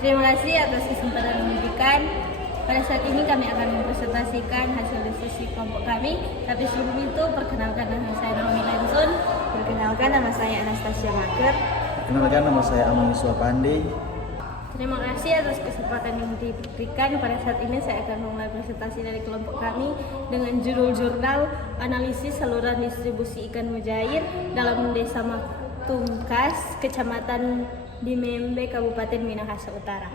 Terima kasih atas kesempatan yang diberikan. Pada saat ini kami akan mempresentasikan hasil diskusi kelompok kami. Tapi sebelum itu, perkenalkan nama saya Naomi Lensun. Perkenalkan, nama saya Anastasia Maker. Perkenalkan, nama saya Amani Suapandi. Terima kasih atas kesempatan yang diberikan. Pada saat ini saya akan memulai presentasi dari kelompok kami dengan judul jurnal analisis saluran distribusi ikan mujair dalam Desa Matungkas, Kecamatan Dimembe, Kabupaten Minahasa Utara.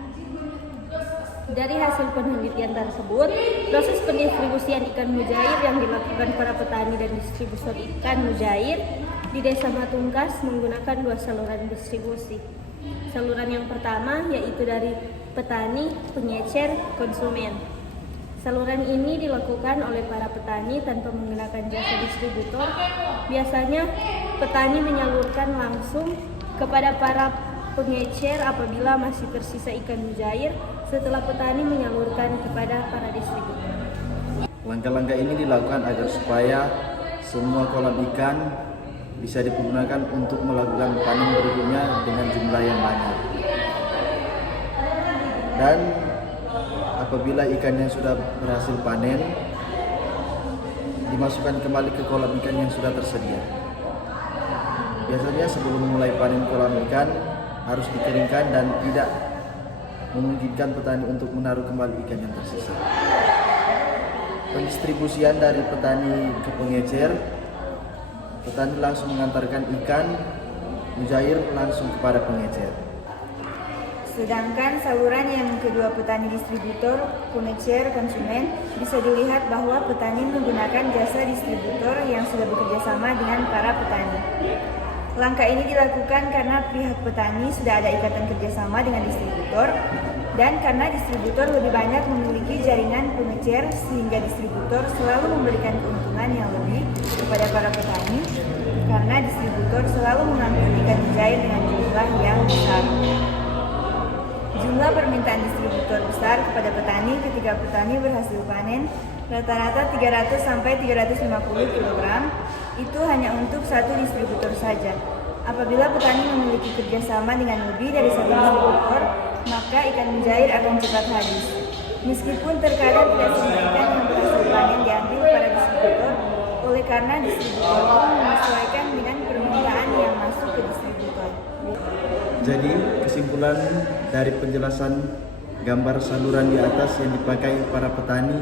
Dari hasil penelitian tersebut, proses pendistribusian ikan mujair yang dilakukan para petani dan distributor ikan mujair di Desa Matungkas menggunakan dua saluran distribusi. Saluran yang pertama yaitu dari petani, pengecer, konsumen. Saluran ini dilakukan oleh para petani tanpa menggunakan jasa distributor. Biasanya petani menyalurkan langsung kepada para pengecer apabila masih tersisa ikan mujair setelah petani menyalurkan kepada para distributor. Langkah-langkah ini dilakukan agar supaya semua kolam ikan bisa digunakan untuk melakukan panen berikutnya dengan jumlah yang banyak. Dan apabila ikan yang sudah berhasil panen, dimasukkan kembali ke kolam ikan yang sudah tersedia. Biasanya sebelum memulai panen kolam ikan harus dikeringkan dan tidak memungkinkan petani untuk menaruh kembali ikan yang tersisa. Pendistribusian dari petani ke pengecer, petani langsung mengantarkan ikan mujair langsung kepada pengecer. Sedangkan saluran yang kedua petani distributor, pengecer, konsumen, bisa dilihat bahwa petani menggunakan jasa distributor yang sudah bekerja sama dengan para petani. Langkah ini dilakukan karena pihak petani sudah ada ikatan kerjasama dengan distributor dan karena distributor lebih banyak memiliki jaringan pengecer sehingga distributor selalu memberikan keuntungan yang lebih kepada para petani karena distributor selalu mengambil ikan mujair dengan jumlah yang besar. Jumlah permintaan distributor besar kepada petani ketika petani berhasil panen rata-rata 300 sampai 350 kg itu hanya untuk satu distributor saja. Apabila petani memiliki kerjasama dengan lebih dari satu distributor, maka ikan mujair akan cepat habis. Meskipun terkadang tidak semua ikan yang berhasil panen diambil para distributor, oleh karena distributor pun menyesuaikan dengan permintaan yang masuk ke distributor. Jadi kesimpulan dari penjelasan gambar saluran di atas yang dipakai para petani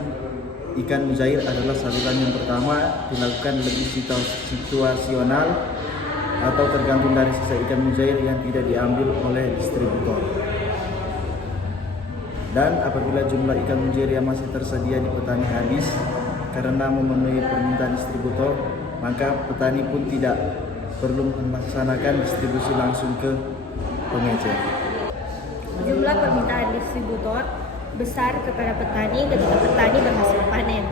ikan mujair adalah saluran yang pertama dilakukan lebih situasional atau tergantung dari sisa ikan mujair yang tidak diambil oleh distributor. Dan apabila jumlah ikan mujair yang masih tersedia di petani habis karena memenuhi permintaan distributor, maka petani pun tidak perlu melaksanakan distribusi langsung ke pengecer. Jumlah permintaan distributor besar kepada petani ketika petani berhasil panen.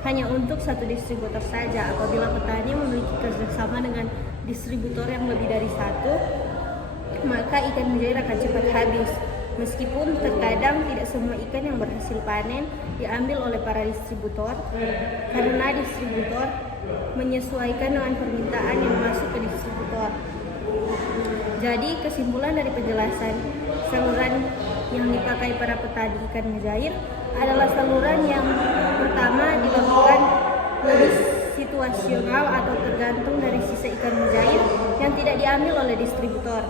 Hanya untuk satu distributor saja. Apabila petani memiliki kerjasama dengan distributor yang lebih dari satu, maka ikan mujair akan cepat habis. Meskipun terkadang tidak semua ikan yang berhasil panen diambil oleh para distributor, karena distributor menyesuaikan dengan permintaan yang masuk ke distributor. Jadi kesimpulan dari penjelasan saluran yang dipakai para petani ikan mujair adalah saluran yang pertama dilakukan lebih situasional atau tergantung dari sisa ikan mujair yang tidak diambil oleh distributor.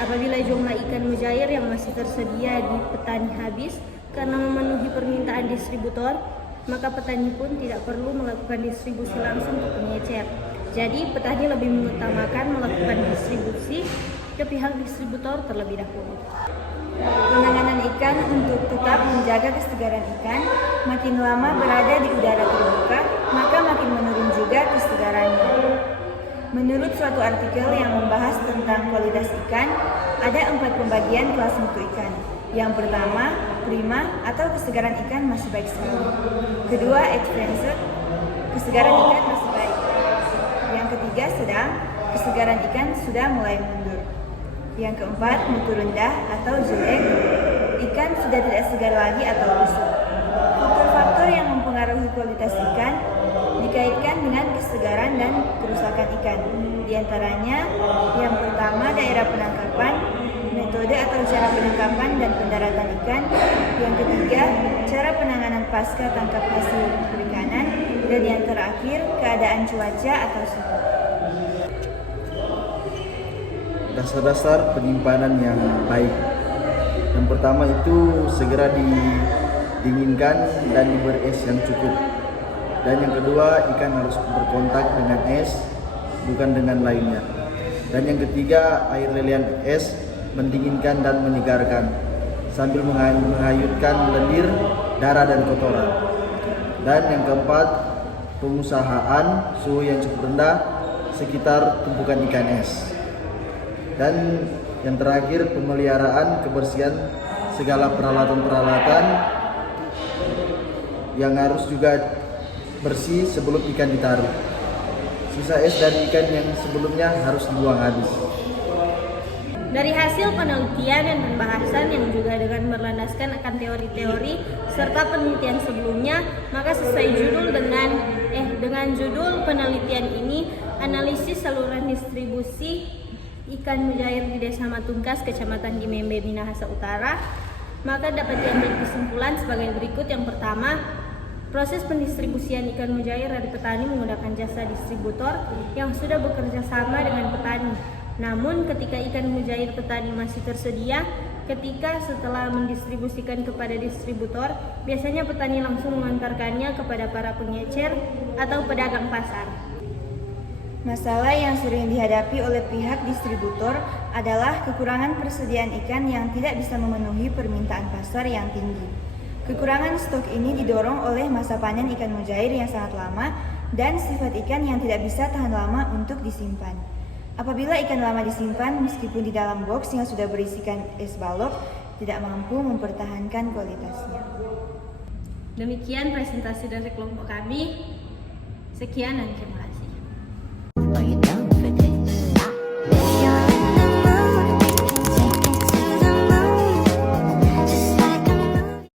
Apabila jumlah ikan mujair yang masih tersedia di petani habis karena memenuhi permintaan distributor, maka petani pun tidak perlu melakukan distribusi langsung ke pengecer. Jadi petani lebih mengutamakan melakukan distribusi ke pihak distributor terlebih dahulu. Penanganan ikan untuk tetap menjaga kesegaran ikan, makin lama berada di udara terbuka, maka makin menurun juga kesegarannya. Menurut suatu artikel yang membahas tentang kualitas ikan, ada 4 pembagian kelas mutu ikan. Yang pertama, prima atau kesegaran ikan masih baik sekali. Kedua, expensive, kesegaran ikan masih baik. Yang ketiga, sedang, kesegaran ikan sudah mulai mundur. Yang keempat, mutu rendah atau jelek, ikan sudah tidak segar lagi atau busuk. Faktor-faktor yang mempengaruhi kualitas ikan dikaitkan dengan kesegaran dan kerusakan ikan. Di antaranya, yang pertama daerah penangkapan, metode metode atau cara penangkapan dan pendaratan ikan. Yang ketiga, cara penanganan pasca tangkap hasil perikanan. Dan yang terakhir, keadaan cuaca atau suhu. Dasar-dasar penyimpanan yang baik. Yang pertama itu segera didinginkan dan diberi es yang cukup. Dan yang kedua, ikan harus berkontak dengan es, bukan dengan lainnya. Dan yang ketiga, air lelehan es mendinginkan dan menyegarkan sambil menghanyutkan lendir, darah dan kotoran. Dan yang keempat, pengusahaan suhu yang cukup rendah sekitar tumpukan ikan es. Dan yang terakhir, pemeliharaan kebersihan segala peralatan-peralatan yang harus juga bersih sebelum ikan ditaruh. Sisa es dari ikan yang sebelumnya harus dibuang habis. Dari hasil penelitian dan pembahasan yang juga dengan berlandaskan akan teori-teori serta penelitian sebelumnya, maka sesuai judul dengan judul penelitian ini, analisis saluran distribusi ikan mujair di Desa Matungkas, Kecamatan Gimembe, Minahasa Utara, maka dapat diambil kesimpulan sebagai berikut. Yang pertama, proses pendistribusian ikan mujair dari petani menggunakan jasa distributor yang sudah bekerja sama dengan petani. Namun ketika ikan mujair petani masih tersedia, ketika setelah mendistribusikan kepada distributor, biasanya petani langsung mengantarkannya kepada para pengecer atau pedagang pasar. Masalah yang sering dihadapi oleh pihak distributor adalah kekurangan persediaan ikan yang tidak bisa memenuhi permintaan pasar yang tinggi. Kekurangan stok ini didorong oleh masa panen ikan mujair yang sangat lama dan sifat ikan yang tidak bisa tahan lama untuk disimpan. Apabila ikan lama disimpan meskipun di dalam box yang sudah berisikan es balok, tidak mampu mempertahankan kualitasnya. Demikian presentasi dari kelompok kami. Sekian dan terima kasih.